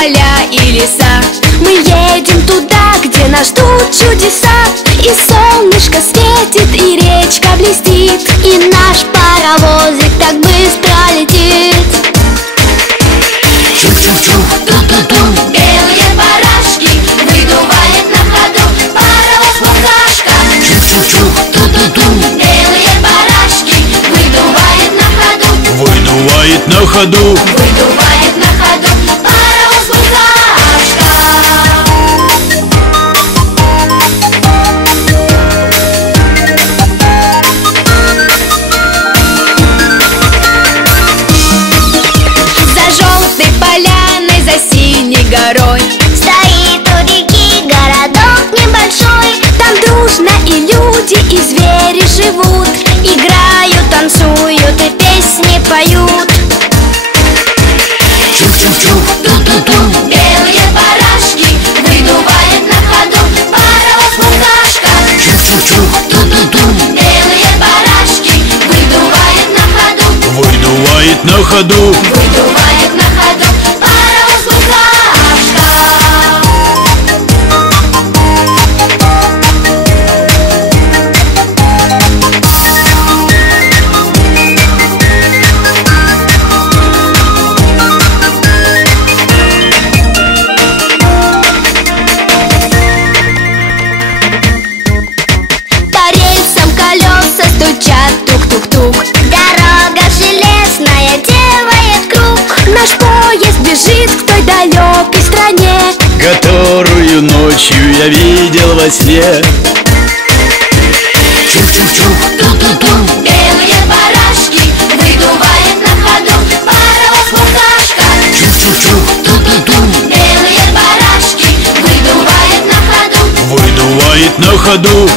поля и леса. Мы едем туда, где нас ждут чудеса. И солнышко светит, и речка блестит, и наш паровозик так быстро летит. Чух-чух-чух, ту-ту-ту, белые барашки, выдувает на ходу паровоз-букашка. Чух-чух-чух, ту-ту-ту, белые барашки, выдувает на ходу. Выдувает на ходу. Выдувает на ходу паровоз-букашка. Горой стоит у реки городок небольшой. Там дружно и люди, и звери живут, играют, танцуют и песни поют. Чух-чух-чух, ту-ту-ту, белые барашки, выдувает на ходу паровоз-букашка. Чух-чух-чух, ту-ту-ту, белые барашки, выдувает на ходу. Выдувает на ходу. Выдувает на ходу паровоз-букашка. Стучат тук-тук-тук, дорога железная делает круг. Наш поезд бежит к той далекой стране, которую ночью я видел во сне. Чух-чух-чух, ту-ту-ту, белые барашки, выдувает на ходу паровоз-букашка. Чух-чух-чух, ту-ту-ту, белые барашки, выдувает на ходу. Выдувает на ходу.